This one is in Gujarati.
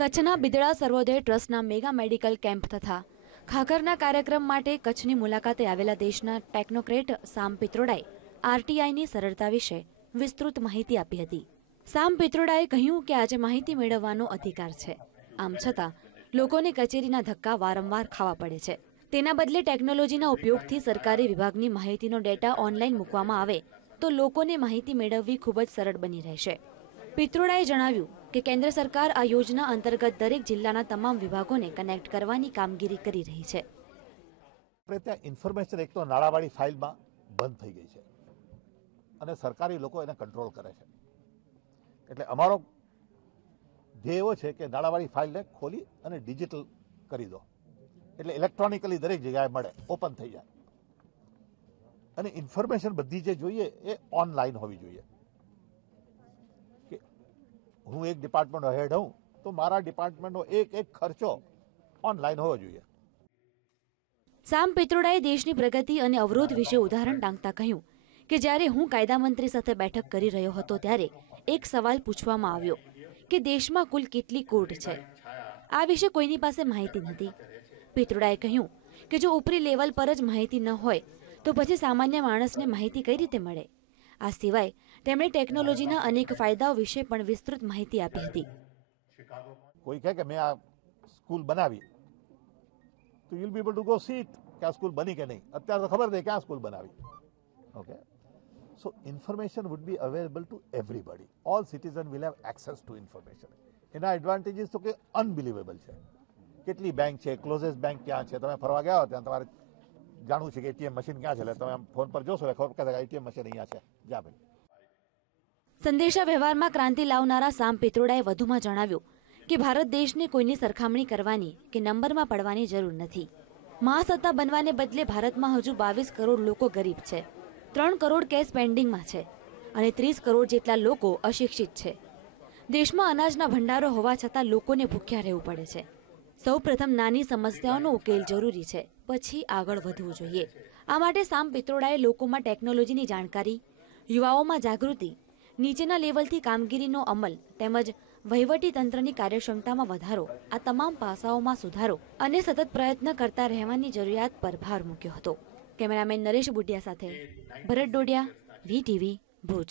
કચ્છના બિદડા સર્વોદય ટ્રસ્ટના મેગા મેડિકલ કેમ્પ તથા ખાખરના કાર્યક્રમ માટે કચ્છની મુલાકાતે આવેલા દેશના ટેકનોક્રેટ સામ પિત્રોડાએ આરટીઆઈની સરળતા વિશે વિસ્તૃત માહિતી આપી હતી. સામ પિત્રોડાએ કહ્યું કે આજે માહિતી મેળવવાનો અધિકાર છે. આમ છતાં, લોકોને કચેરીના ધક્કા વારંવાર ખાવા પડે છે. તેના બદલે ટેકનોલોજીના ઉપયોગથી સરકારી વિભાગની માહિતીનો ડેટા ઓનલાઈન મૂકવામાં આવે તો લોકોને માહિતી મેળવવી ખૂબ જ સરળ બની રહેશે. પિત્રોડાએ જણાવ્યું કે કેન્દ્ર સરકાર આ યોજના અંતર્ગત દરેક જિલ્લાના તમામ વિભાગોને કનેક્ટ કરવાની કામગીરી કરી રહી છે. આપણે ત્યાં ઇન્ફોર્મેશન એક તો નાણાવાળી ફાઇલમાં બંધ થઈ ગઈ છે અને સરકારી લોકો એને કંટ્રોલ કરે છે. એટલે અમારો ધ્યેય એવો છે કે નાણાવાળી ફાઇલને ખોલી અને ડિજિટલ કરી દો. એટલે ઇલેક્ટ્રોનિકલી દરેક જગ્યાએ મળે, ઓપન થઈ જાય. અને ઇન્ફોર્મેશન બધી જે જોઈએ એ ઓનલાઈન હોવી જોઈએ. હું એક ડિપાર્ટમેન્ટ હેડ હોઉં, તો મારા ડિપાર્ટમેન્ટનો એક એક ખર્ચો ઓનલાઈન હોવો જોઈએ. સામ પિત્રોડાએ દેશની પ્રગતિ અને અવરોધ વિશે ઉદાહરણ ટાંકતા કહ્યું કે જ્યારે હું કાયદા મંત્રી સાથે બેઠક કરી રહ્યો હતો ત્યારે એક સવાલ પૂછવામાં આવ્યો કે દેશમાં કુલ કેટલી કોર્ટ છે? આ વિશે કોઈની પાસે માહિતી નથી. પિત્રોડાએ કહ્યું કે જો ઉપરી લેવલ પર જ માહિતી ન હોય, તો પછી સામાન્ય માણસને માહિતી કઈ રીતે મળે? આ સિવાય તેમણે ટેકનોલોજીના અનેક ફાયદાઓ વિશે પણ વિસ્તૃત માહિતી આપી હતી. કોઈ કહે કે મેં આ સ્કૂલ બનાવી. તો you'll be able to go see it કે આ સ્કૂલ બની કે નહીં. અત્યારે તો ખબર નહીં ક્યાં સ્કૂલ બનાવી. Okay so information would be available to everybody all citizen will have access to information એના એડવાન્ટેજીસ તો કે અનબિલિવેબલ છે. કેટલી બેંક છે? ક્લોઝેસ્ટ બેંક ક્યાં છે? તમે ફરવા ગયા હો, ત્યાં તમારે જાણવું છે કે એટીએમ મશીન ક્યાં છે? એટલે તમે ફોન પર જોશો એટલે ખબર પડે એટીએમ મશીન અહીંયા છે. જા ભાઈ. સંદેશા વ્યવહારમાં ક્રાંતિ લાવનારા સામ પિત્રોડાએ વધુમાં જણાવ્યું કે ભારત દેશને કોઈની સરખામણી કરવાની કે નંબરમાં પડવાની જરૂર નથી. મહાસત્તા બનવાને બદલે ભારતમાં હજુ બાવીસ કરોડ લોકો ગરીબ છે. ત્રણ કરોડ કેસ પેન્ડિંગમાં છે અને ત્રીસ કરોડ જેટલા લોકો અશિક્ષિત છે. દેશમાં અનાજના ભંડારો હોવા છતાં લોકોને ભૂખ્યા રહેવું પડે છે. સૌ પ્રથમ નાની સમસ્યાઓનો ઉકેલ જરૂરી છે. પછી આગળ વધવું જોઈએ. આ માટે સામ પિત્રોડાએ લોકોમાં ટેકનોલોજીની જાણકારી, યુવાઓમાં જાગૃતિ, નીચેના લેવલથી કામગીરીનો અમલ તેમજ વહીવટી તંત્રની કાર્યક્ષમતામાં વધારો, આ તમામ પાસાઓમાં સુધારો અને સતત પ્રયત્ન કરતા રહેવાની જરૂરિયાત પર ભાર મૂક્યો હતો. કેમેરામેન નરેશ બુટિયા સાથે ભરત ડોડિયા, વી ટીવી ભુજ.